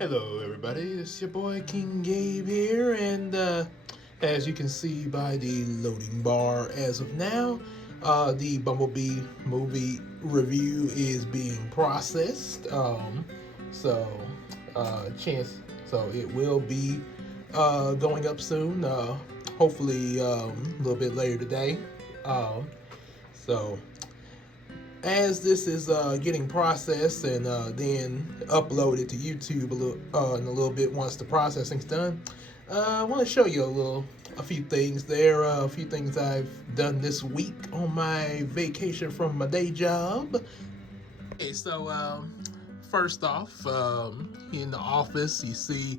Hello, everybody. It's your boy King Gabe here, and as you can see by the loading bar as of now, the Bumblebee movie review is being processed. So, chance, so it will be going up soon. Hopefully, a little bit later today. So as this is getting processed and then uploaded to YouTube in a little bit once the processing's done, I want to show you a few things there, a few things I've done this week on my vacation from my day job. Okay, so first off, in the office, you see,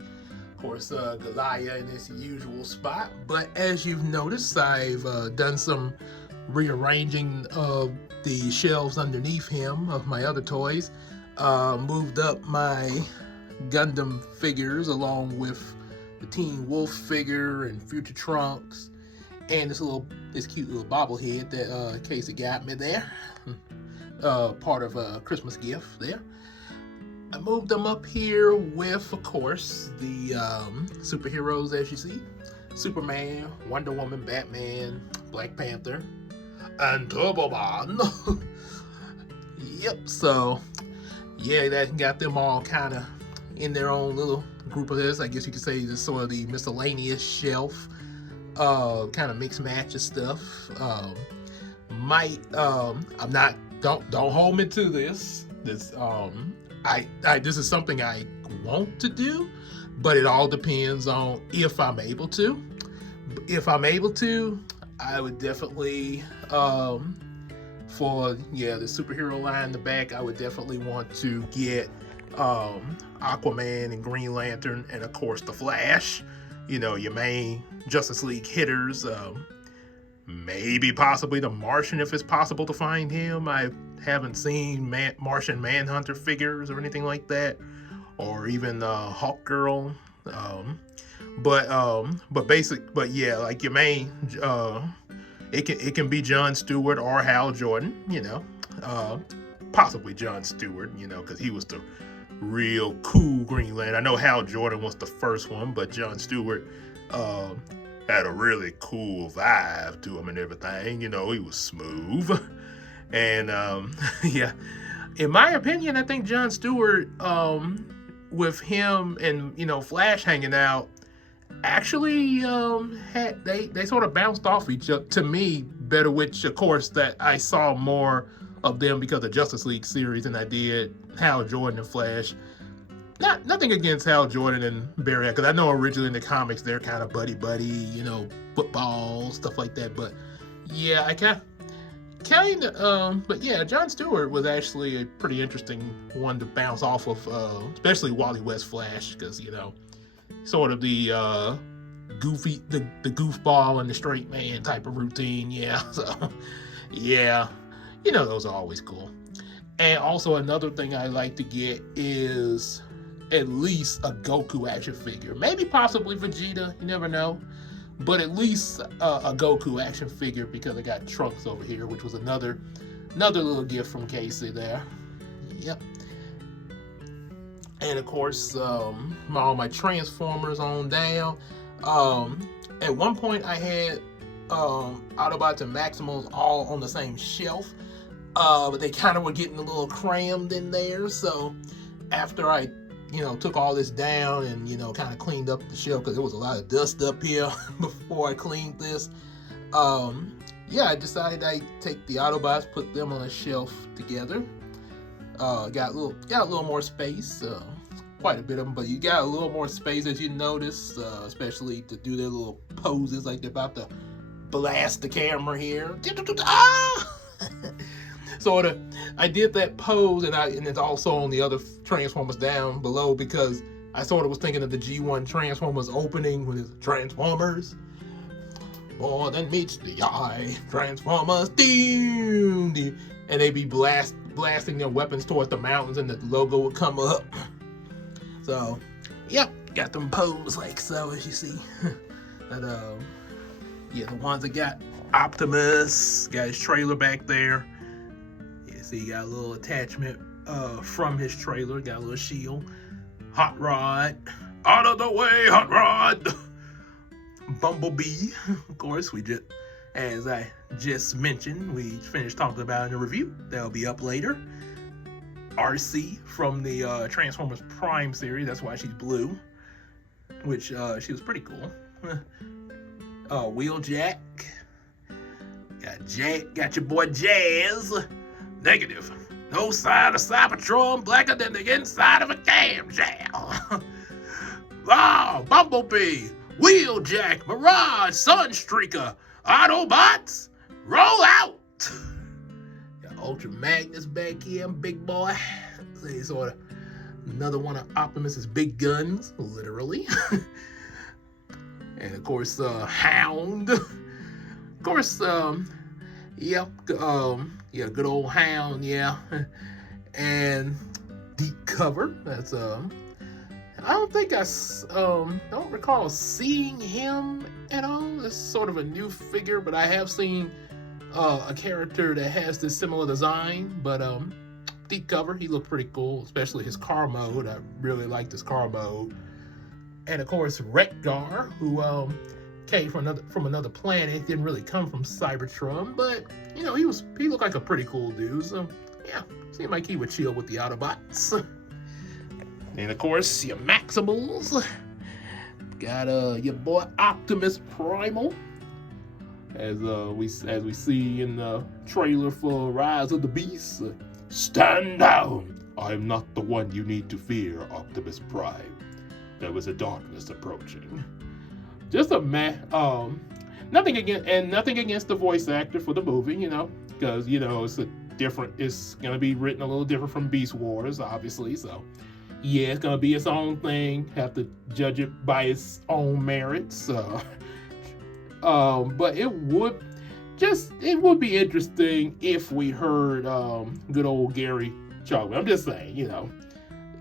of course, Goliath in his usual spot. But as you've noticed, I've done some rearranging of the shelves underneath him of my other toys. Moved up my Gundam figures along with the Teen Wolf figure and Future Trunks and this cute little bobblehead that Casey got me there. Part of a Christmas gift there. I moved them up here with, of course, the superheroes as you see. Superman, Wonder Woman, Batman, Black Panther, and Turboman. Yep, so yeah, that got them all kind of in their own little group of this. I guess you could say this sort of the miscellaneous shelf, kind of mix match of stuff. I'm not. Don't hold me to this. This this is something I want to do, but it all depends on if I'm able to. If I'm able to, I would definitely for the superhero line in the back, I would definitely want to get Aquaman and Green Lantern, and of course the Flash. You know, your main Justice League hitters. Maybe possibly the Martian if it's possible to find him. I haven't seen Martian Manhunter figures or anything like that, or even Hawk Girl. But yeah, like your main, it can be John Stewart or Hal Jordan. You know, possibly John Stewart. You know, because he was the real cool Green Lantern. I know Hal Jordan was the first one, but John Stewart had a really cool vibe to him and everything. You know, he was smooth. And yeah, in my opinion, I think John Stewart, with him and, you know, Flash hanging out, actually had they sort of bounced off each other to me better, which of course that I saw more of them because of Justice League series than I did Hal Jordan and Flash. Nothing against Hal Jordan and Barry, because I know originally in the comics they're kind of buddy, you know, football, stuff like that. But yeah, I but yeah, John Stewart was actually a pretty interesting one to bounce off of, especially Wally West Flash, because, you know, sort of the the goofball and the straight man type of routine. Yeah, so yeah, you know, those are always cool. And also another thing I like to get is at least a Goku action figure. Maybe possibly Vegeta, you never know. But at least a Goku action figure, because I got Trunks over here, which was another little gift from Casey there. Yep. And of course, all my Transformers on down. At one point I had Autobots and Maximals all on the same shelf. But they kind of were getting a little crammed in there. So after I, you know, took all this down and, you know, kind of cleaned up the shelf, because there was a lot of dust up here before I cleaned this. Yeah, I decided I'd take the Autobots, put them on a shelf together. Got a little more space, quite a bit of them, but you got a little more space as you notice, especially to do their little poses like they're about to blast the camera here. Ah! Sort of, I did that pose, and it's also on the other Transformers down below, because I sort of was thinking of the G1 Transformers opening with his Transformers. More than meets the eye, Transformers, and they'd be blasting their weapons towards the mountains, and the logo would come up. So, yep, got them posed like so, as you see. But yeah, the ones that got Optimus, got his trailer back there. See, he got a little attachment from his trailer, got a little shield. Hot Rod. Out of the way, Hot Rod. Bumblebee. Of course, as I just mentioned, we finished talking about in the review. That'll be up later. RC from the Transformers Prime series. That's why she's blue. Which, she was pretty cool. Wheeljack. Got your boy Jazz. Negative. No side of Cybertron blacker than the inside of a cam jam. Bumblebee, Wheeljack, Mirage, Sunstreaker, Autobots, roll out. Got Ultra Magnus back here, big boy. See, sort of another one of Optimus's big guns, literally. And of course, Hound. Of course, good old Hound, yeah. And Deep Cover. That's I don't recall seeing him at all. It's sort of a new figure, but I have seen a character that has this similar design. But Deep Cover, he looked pretty cool, especially his car mode. I really liked his car mode. And of course, Wreck-Gar, who came from another planet, didn't really come from Cybertron, but you know, he looked like a pretty cool dude. So yeah, seemed like he would chill with the Autobots. And of course, your Maximals. Got your boy Optimus Primal, as we see in the trailer for Rise of the Beast. Stand down! I am not the one you need to fear, Optimus Prime. There was a darkness approaching. Just nothing against the voice actor for the movie, you know, because you know it's gonna be written a little different from Beast Wars, obviously. So yeah, it's gonna be its own thing. Have to judge it by its own merits. But it would be interesting if we heard good old Gary Chalkman. I'm just saying, you know,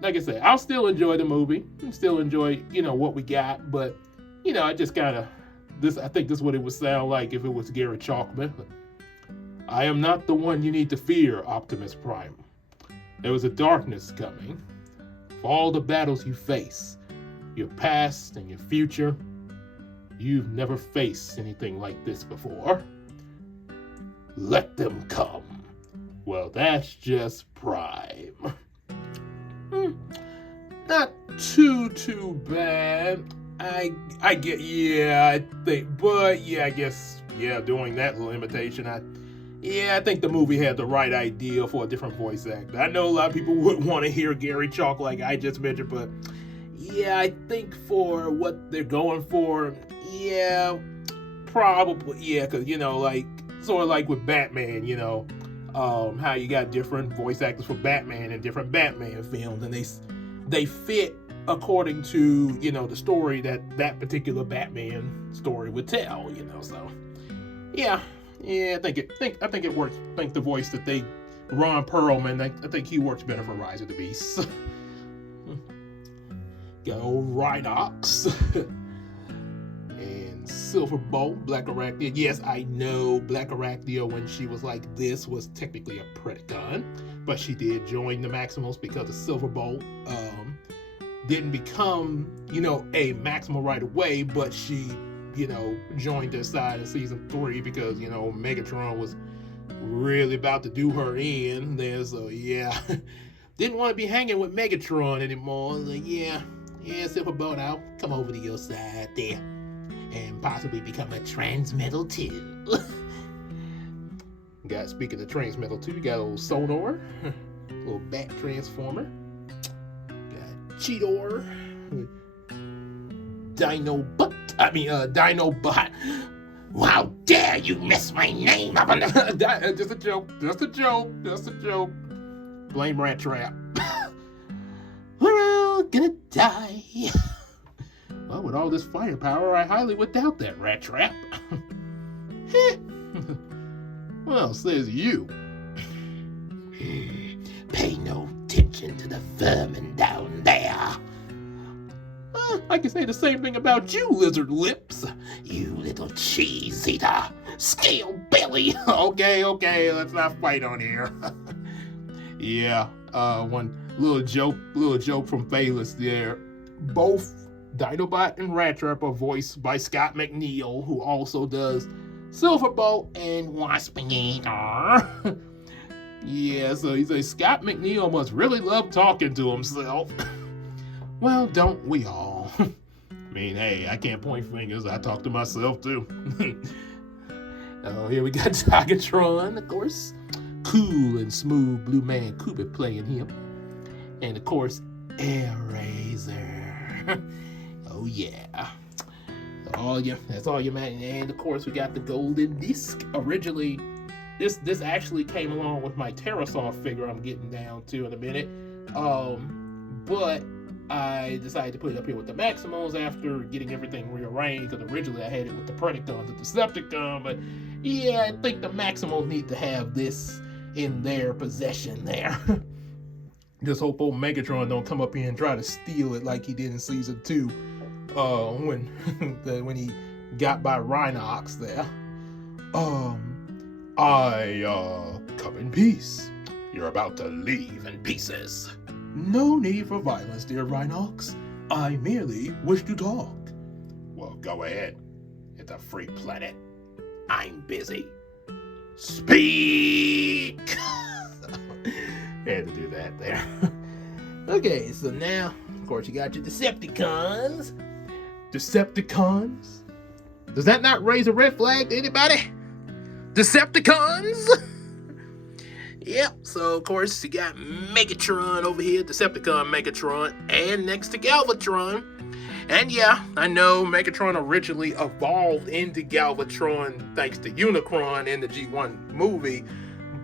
like I said, I'll still enjoy the movie and still enjoy, you know, what we got. But you know, I just kind of I think this is what it would sound like if it was Gary Chalkman. I am not the one you need to fear, Optimus Prime. There was a darkness coming. For all the battles you face, your past and your future, you've never faced anything like this before. Let them come. Well, that's just Prime. Not too bad. I guess doing that little imitation, I think the movie had the right idea for a different voice actor. I know a lot of people would want to hear Gary Chalk like I just mentioned, but yeah, I think for what they're going for, yeah, probably, yeah, because, you know, like, sort of like with Batman, you know, how you got different voice actors for Batman in different Batman films, and they fit according to, you know, the story that particular Batman story would tell, you know, so yeah, I think it works. I think the voice that Ron Perlman, I think he works better for Rise of the Beasts. Got old Rhinox and Silver Bolt, Black Arachnia. Yes, I know Black Arachnia, when she was like this, was technically a Predacon, but she did join the Maximals because the Silver Bolt didn't become, you know, a Maximal right away, but she, you know, joined their side in season 3 because, you know, Megatron was really about to do her in there. So yeah, didn't want to be hanging with Megatron anymore. Like, yeah, Silver Bolt, I'll come over to your side there and possibly become a Transmetal too. Speaking of Transmetal too, you got a little Sonar, little Bat Transformer. Cheetor, Dinobot. How dare you mess my name up on the... Just a joke. Blame Rat Trap. We're all gonna die. Well, with all this firepower, I highly would doubt that, Rat Trap. Well, says you. Pay no attention to the vermin down there. I can say the same thing about you, Lizard Lips. You little cheese eater. Scale Billy. Okay, let's not fight on here. Yeah, when Little joke from Bayless there. Both Dinobot and Rat Trap are voiced by Scott McNeil, who also does Silverbolt and Waspinator. Yeah, so he says Scott McNeil must really love talking to himself. Well, don't we all? I mean, hey, I can't point fingers. I talk to myself too. Oh, here we got Tigatron, of course. Cool and smooth blue man Cupid playing him. And of course, Air Razor. Oh yeah. That's all you man. And of course we got the golden disc. Originally, this actually came along with my Pterosaur figure I'm getting down to in a minute. But I decided to put it up here with the Maximals after getting everything rearranged, because originally I had it with the Predacons and Decepticon, but yeah, I think the Maximals need to have this in their possession there. Just hope old Megatron don't come up here and try to steal it like he did in Season 2, when he got by Rhinox there. I come in peace. You're about to leave in pieces. No need for violence, dear Rhinox. I merely wish to talk. Well, go ahead. It's a free planet. I'm busy. Speak! Had to do that there. Okay, so now, of course, you got your Decepticons. Decepticons? Does that not raise a red flag to anybody? Decepticons? Yep, so of course you got Megatron over here, Decepticon Megatron, and next to Galvatron. And yeah, I know Megatron originally evolved into Galvatron thanks to Unicron in the G1 movie,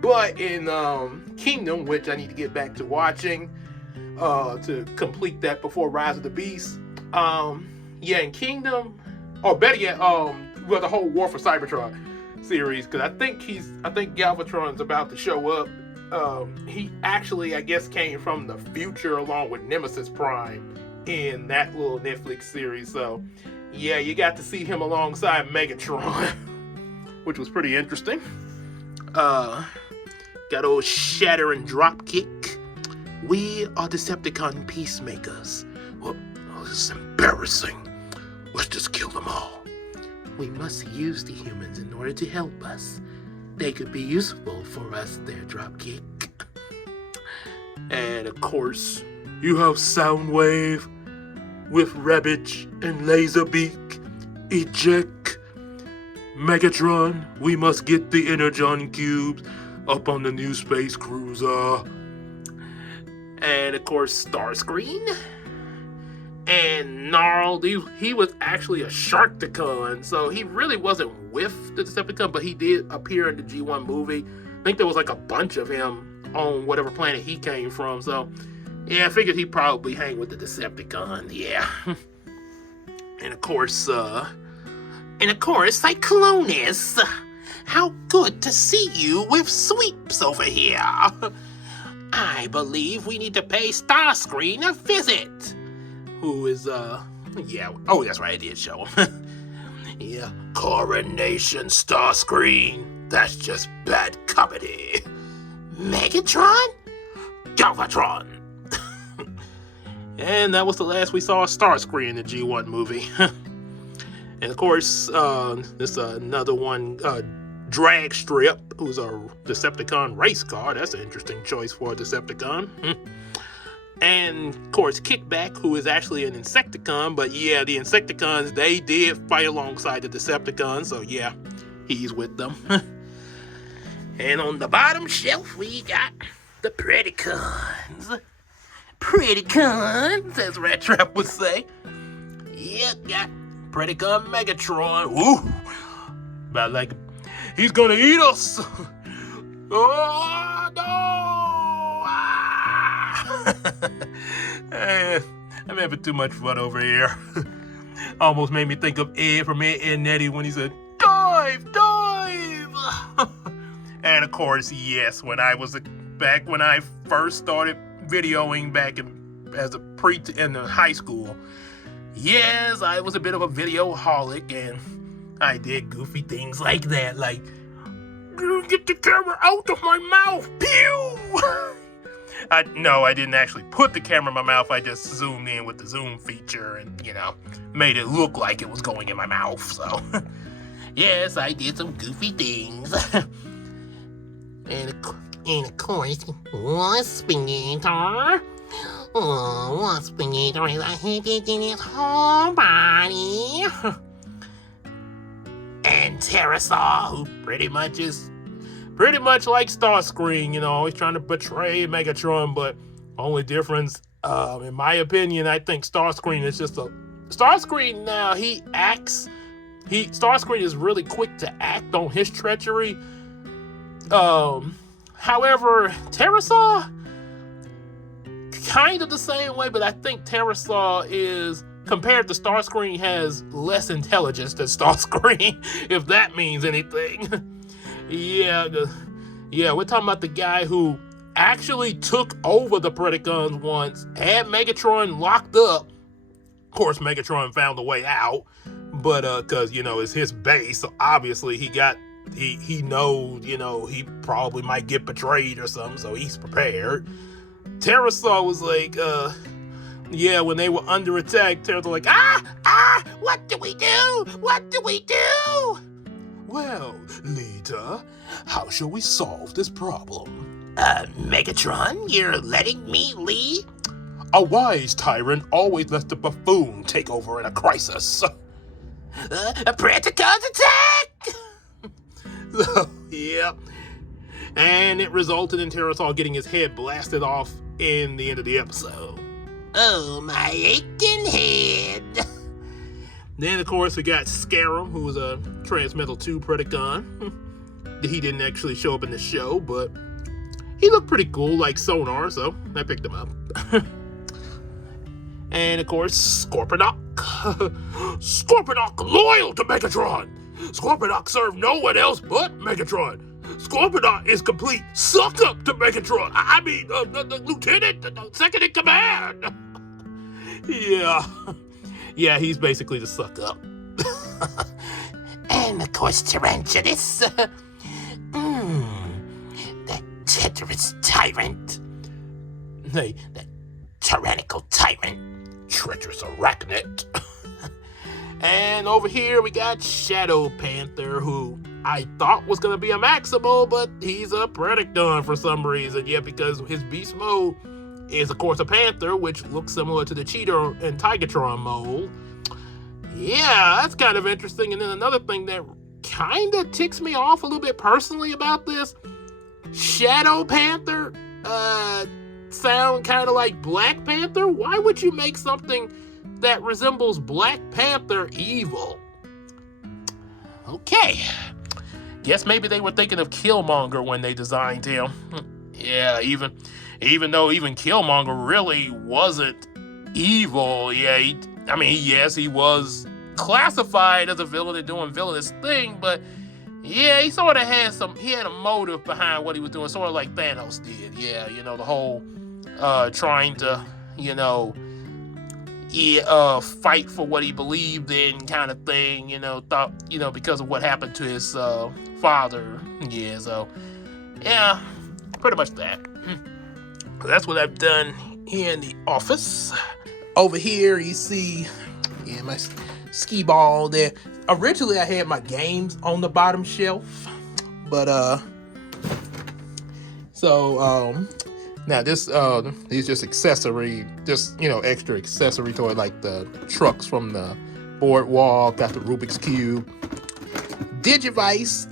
but in Kingdom, which I need to get back to watching to complete that before Rise of the Beast. Yeah, in Kingdom, or better yet, well, the whole War for Cybertron series, because I think Galvatron's about to show up. He actually, I guess, came from the future along with Nemesis Prime in that little Netflix series. So yeah, you got to see him alongside Megatron, which was pretty interesting. Got old Shatter and Dropkick. We are Decepticon peacemakers. Well, this is embarrassing. Let's just kill them all. We must use the humans in order to help us. They could be useful for us, their Dropkick. And of course, you have Soundwave with Ravage and Laserbeak. Eject. Megatron, we must get the Energon cubes up on the new space cruiser. And of course, Starscream. And Gnarl, he was actually a Sharkticon, so he really wasn't with the Decepticon, but he did appear in the G1 movie. I think there was like a bunch of him on whatever planet he came from, so yeah, I figured he'd probably hang with the Decepticon, yeah. And of course, Cyclonus. How good to see you with Sweeps over here. I believe we need to pay Starscream a visit. Who is, yeah, oh, that's right, I did show him. Yeah, Coronation Starscream. That's just bad comedy. Megatron? Galvatron. And that was the last we saw of Starscream in the G1 movie. And of course, this another one, Drag Strip, who's a Decepticon race car. That's an interesting choice for a Decepticon. And of course, Kickback, who is actually an Insecticon, but yeah, the Insecticons, they did fight alongside the Decepticons, so yeah, he's with them. And on the bottom shelf, we got the Predacons. Predacons, as Rat Trap would say. Yep, got Predacon Megatron. Woo! About like, he's gonna eat us! Oh, no! I'm having too much fun over here. Almost made me think of Ed from Ed, and Eddie when he said, "Dive, dive!" And of course, yes, when I first started videoing back in high school, yes, I was a bit of a videoholic, and I did goofy things like that, like, get the camera out of my mouth, pew! No, I didn't actually put the camera in my mouth. I just zoomed in with the zoom feature and, made it look like it was going in my mouth. So, yes, I did some goofy things. and of course, one spinner. Oh, one spinner is a hit in his whole body. And Pterosaur, who pretty much like Starscream, always trying to betray Megatron, but only difference, in my opinion, I think Starscream is just Starscream now, Starscream is really quick to act on his treachery. However, Pterosaur, kind of the same way, but I think Pterosaur is, compared to Starscream, has less intelligence than Starscream, if that means anything. Yeah, we're talking about the guy who actually took over the Predacons once, had Megatron locked up. Of course, Megatron found a way out, but because it's his base, so obviously he knows, he probably might get betrayed or something, so he's prepared. Pterosaur was like, when they were under attack, Pterosaur was like, what do we do? What do we do? Well, leader, how shall we solve this problem? Megatron, you're letting me lead? A wise tyrant always lets the buffoon take over in a crisis. A Predacons attack! So, yeah. And it resulted in Pterosaur getting his head blasted off in the end of the episode. Oh, my aching head. Then, of course, we got Scarum, who was a Transmetal 2 Predacon. He didn't actually show up in the show, but he looked pretty cool, like Sonar, so I picked him up. And, of course, Scorponok. Scorponok loyal to Megatron. Scorponok served no one else but Megatron. Scorponok is complete suck-up to Megatron. I mean, the lieutenant, the second in command. Yeah. Yeah, he's basically the suck-up. And, of course, Tarantulas. That treacherous tyrant. Hey, that tyrannical tyrant. Treacherous arachnid. And over here, we got Shadow Panther, who I thought was going to be a Maximal, but he's a Predacon for some reason. Yeah, because his beast mode is, of course, a Panther, which looks similar to the Cheetah and Tigatron mold. Yeah, that's kind of interesting. And then another thing that kind of ticks me off a little bit personally about this, Shadow Panther sound kind of like Black Panther. Why would you make something that resembles Black Panther evil? Okay. Guess maybe they were thinking of Killmonger when they designed him. Yeah, even though Killmonger really wasn't evil. Yeah, yes, he was classified as a villain and doing villainous thing, but yeah, he sort of had a motive behind what he was doing, sort of like Thanos did. Yeah, the whole trying to, fight for what he believed in kind of thing, thought, because of what happened to his father. Yeah, so, yeah, pretty much that. That's what I've done here in the office. Over here, you see, my ski ball there. Originally, I had my games on the bottom shelf, but, now this is just accessory, extra accessory to it, like the trucks from the boardwalk, got the Rubik's Cube. Digivice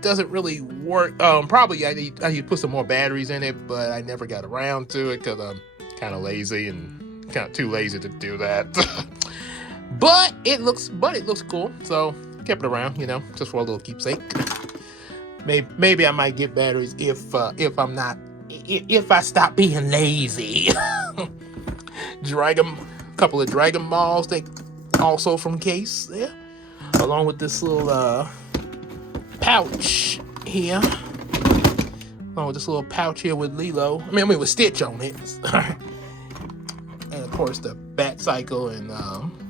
doesn't really work. Probably I need to put some more batteries in it, but I never got around to it because I'm kind of lazy and kind of too lazy to do that. But it looks cool, so kept it around, just for a little keepsake. Maybe I might get batteries if I stop being lazy. Couple of Dragon Balls, they also from case there, along with this little pouch here. Along with this little pouch here with Lilo. With Stitch on it. And of course the Bat Cycle and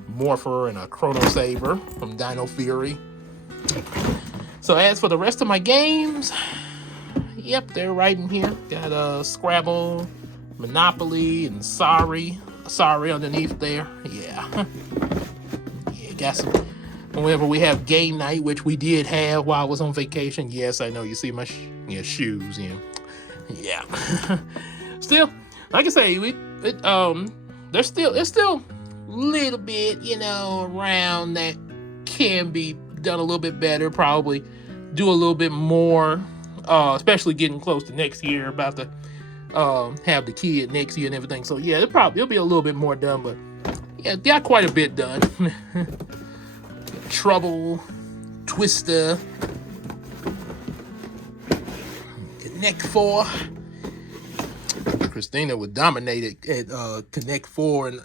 Morpher and a Chrono Saber from Dino Fury. So as for the rest of my games, yep, they're right in here. Got Scrabble, Monopoly and sorry underneath there. Yeah. Yeah, got some. Whenever we have game night, which we did have while I was on vacation. Yes, I know you see my shoes. Yeah. Still, like I say, it's still a little bit, around that can be done a little bit better. Probably do a little bit more, especially getting close to next year. About to have the kid next year and everything. So yeah, it'll be a little bit more done, but yeah, got quite a bit done. Trouble, Twister, Connect 4. Christina would dominate at Connect 4 and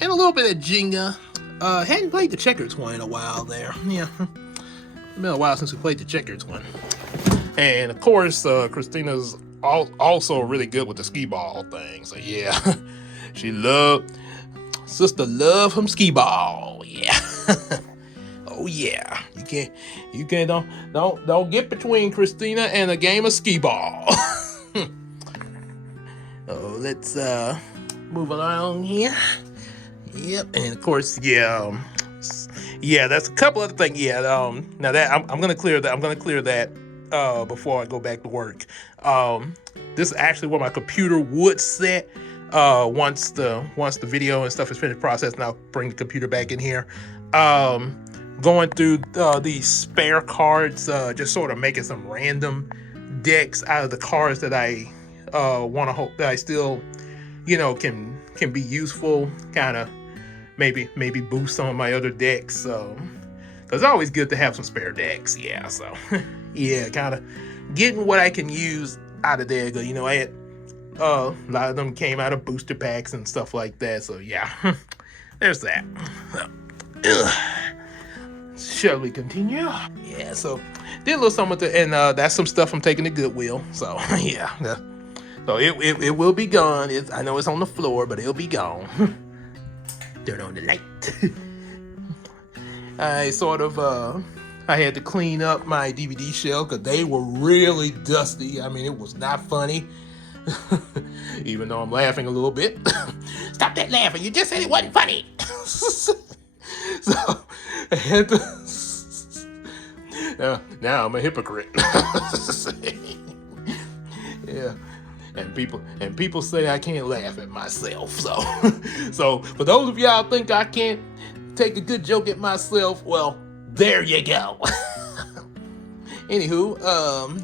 a little bit of Jenga. Hadn't played the checkers one in a while there. Yeah, it's been a while since we played the checkers one. And of course, Christina's also really good with the skee ball thing. So yeah, sister love him skee ball. Yeah. Oh yeah. You can't don't get between Christina and a game of skee ball. Oh, let's move along here. Yep, and of course, yeah, that's a couple other things. Yeah, now that I'm gonna clear that. I'm gonna clear that before I go back to work. This is actually where my computer would sit once the video and stuff is finished processing. I'll bring the computer back in here. Going through these spare cards, just sort of making some random decks out of the cards that I want to hope that I still, can be useful. Kind of maybe boost some of my other decks. Because it's always good to have some spare decks. Yeah, so yeah, kind of getting what I can use out of there. I had a lot of them came out of booster packs and stuff like that. So yeah, there's that. Shall we continue? Yeah, so did a little something with and that's some stuff I'm taking to Goodwill. So yeah, so it will be gone. I know it's on the floor, but it'll be gone. Turn on the light. I had to clean up my DVD shelf because they were really dusty. I mean, it was not funny. Even though I'm laughing a little bit. Stop that laughing. You just said it wasn't funny. So I had to. Now I'm a hypocrite. Yeah, and people say I can't laugh at myself. So for those of y'all think I can't take a good joke at myself, well, there you go. Anywho,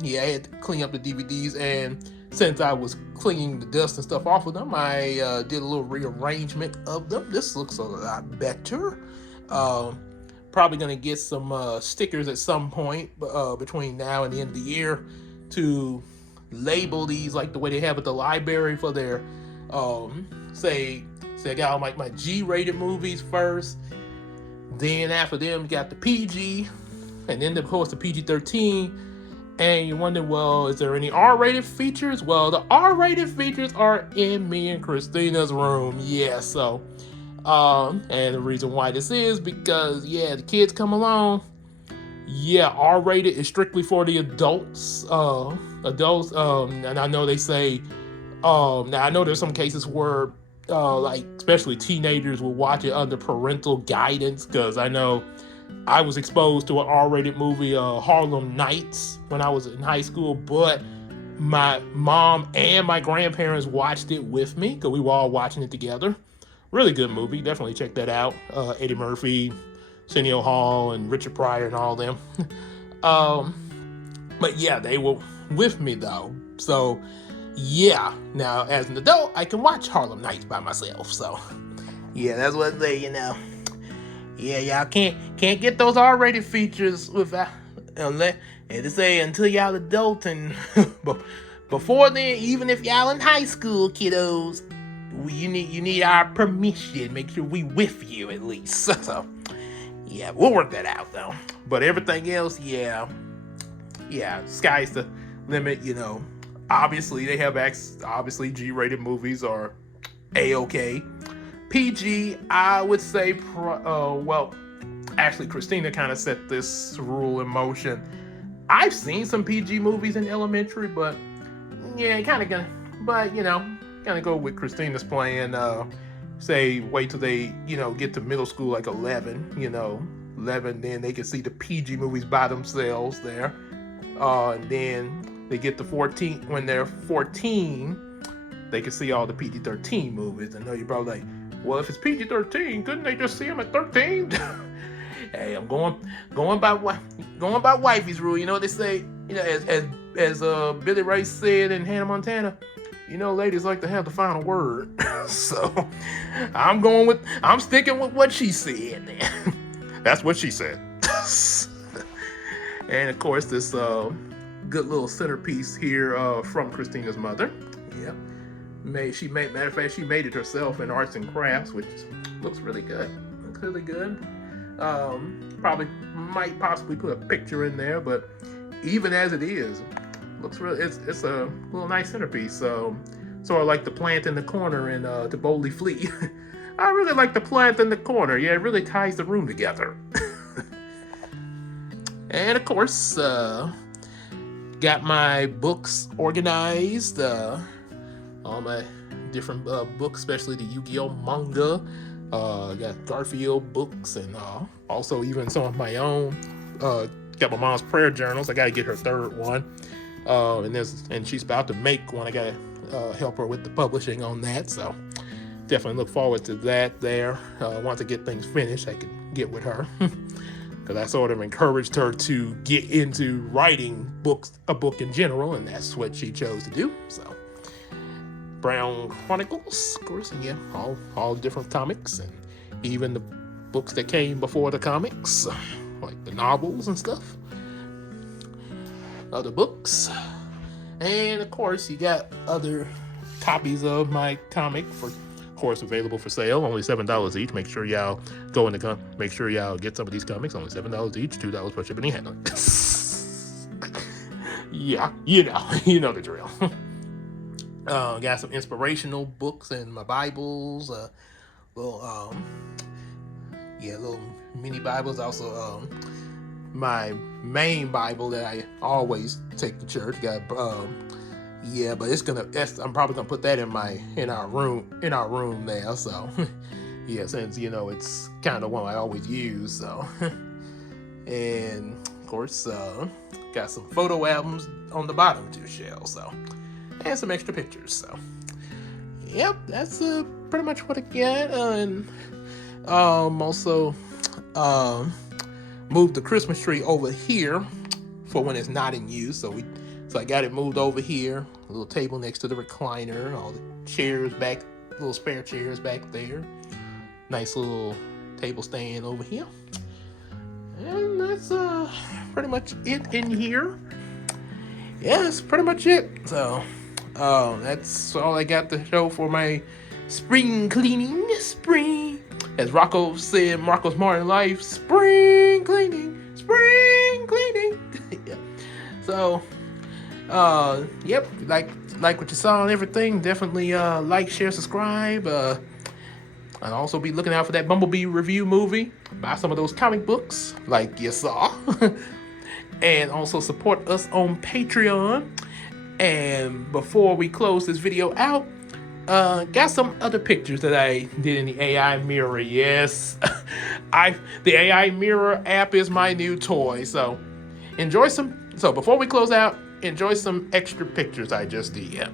yeah, I had to clean up the DVDs, and since I was cleaning the dust and stuff off of them, I did a little rearrangement of them. This looks a lot better. Probably gonna get some stickers at some point between now and the end of the year to label these like the way they have at the library for their say I got all my G-rated movies first, then after them got the PG, and then of course the PG-13. And you wonder, well, is there any R-rated features? Well, the R-rated features are in me and Christina's room. Yeah, so and the reason why this is because, yeah, the kids come along. Yeah, R-rated is strictly for the adults. And I know they say, now I know there's some cases where, like, especially teenagers will watch it under parental guidance, because I know I was exposed to an R-rated movie, Harlem Nights, when I was in high school, but my mom and my grandparents watched it with me, because we were all watching it together. Really good movie. Definitely check that out. Eddie Murphy, Arsenio Hall, and Richard Pryor and all them. But yeah, they were with me though. So yeah, now as an adult, I can watch Harlem Nights by myself. So yeah, that's what they, Yeah, y'all can't get those R-rated features without unless they say until y'all adult, and before then, even if y'all in high school, kiddos. You need our permission. Make sure we with you at least. So, yeah, we'll work that out though. But everything else, yeah, sky's the limit. Obviously they have obviously G-rated movies are A-okay. PG, I would say, well, actually Christina kind of set this rule in motion. I've seen some PG movies in elementary, but yeah, kind of gonna. But kind of go with Christina's plan. Say wait till they get to middle school, like 11. 11, then they can see the PG movies by themselves there. And then they get to 14. When they're 14, they can see all the PG-13 movies. I know you're probably like, well, if it's PG-13, couldn't they just see them at 13? Hey, I'm going by wifey's rule. You know what they say? As Billy Ray said in Hannah Montana, ladies like to have the final word. So I'm sticking with what she said. That's what she said. And of course, this good little centerpiece here from Christina's mother. Yep. Matter of fact, she made it herself in arts and crafts, which looks really good. Might possibly put a picture in there, but even as it is, looks really. It's a little nice centerpiece. Sort of like the plant in the corner in To Boldly Flee. I really like the plant in the corner. Yeah, it really ties the room together. And of course, got my books organized. All my different books, especially the Yu-Gi-Oh manga. Got Garfield books, and also even some of my own. Got my mom's prayer journals. I got to get her third one. And she's about to make one. I got to help her with the publishing on that. So definitely look forward to that there. Once I get things finished, I can get with her. Because I sort of encouraged her to get into writing a book in general, and that's what she chose to do. So, Brown Chronicles, of course, and yeah, all different comics, and even the books that came before the comics, like the novels and stuff, other books, and of course, you got other copies of my comic available for sale, only $7 each. Make sure y'all make sure y'all get some of these comics, only $7 each, $2 per shipping and handling. Yeah, you know the drill. Got some inspirational books and my Bibles, little mini Bibles. Also, my main Bible that I always take to church. Got but I'm probably gonna put that in our room there. So yeah, since it's kind of one I always use. So and of course, got some photo albums on the bottom two shelves. So and some extra pictures. So yep, that's pretty much what I got. And also moved the Christmas tree over here for when it's not in use. So I got it moved over here. A little table next to the recliner. All the chairs back, little spare chairs back there. Nice little table stand over here. And that's pretty much it in here. Yeah, that's pretty much it. So that's all I got to show for my spring cleaning. Spring, as Rocco said, Marco's Modern Life. Spring cleaning. Yeah. So. Yep, like what you saw and everything. Definitely like, share, subscribe. And also be looking out for that Bumblebee review movie. Buy some of those comic books, like you saw. And also support us on Patreon. And before we close this video out, got some other pictures that I did in the AI mirror. Yes, the AI mirror app is my new toy. So enjoy some. So before we close out, enjoy some extra pictures I just did.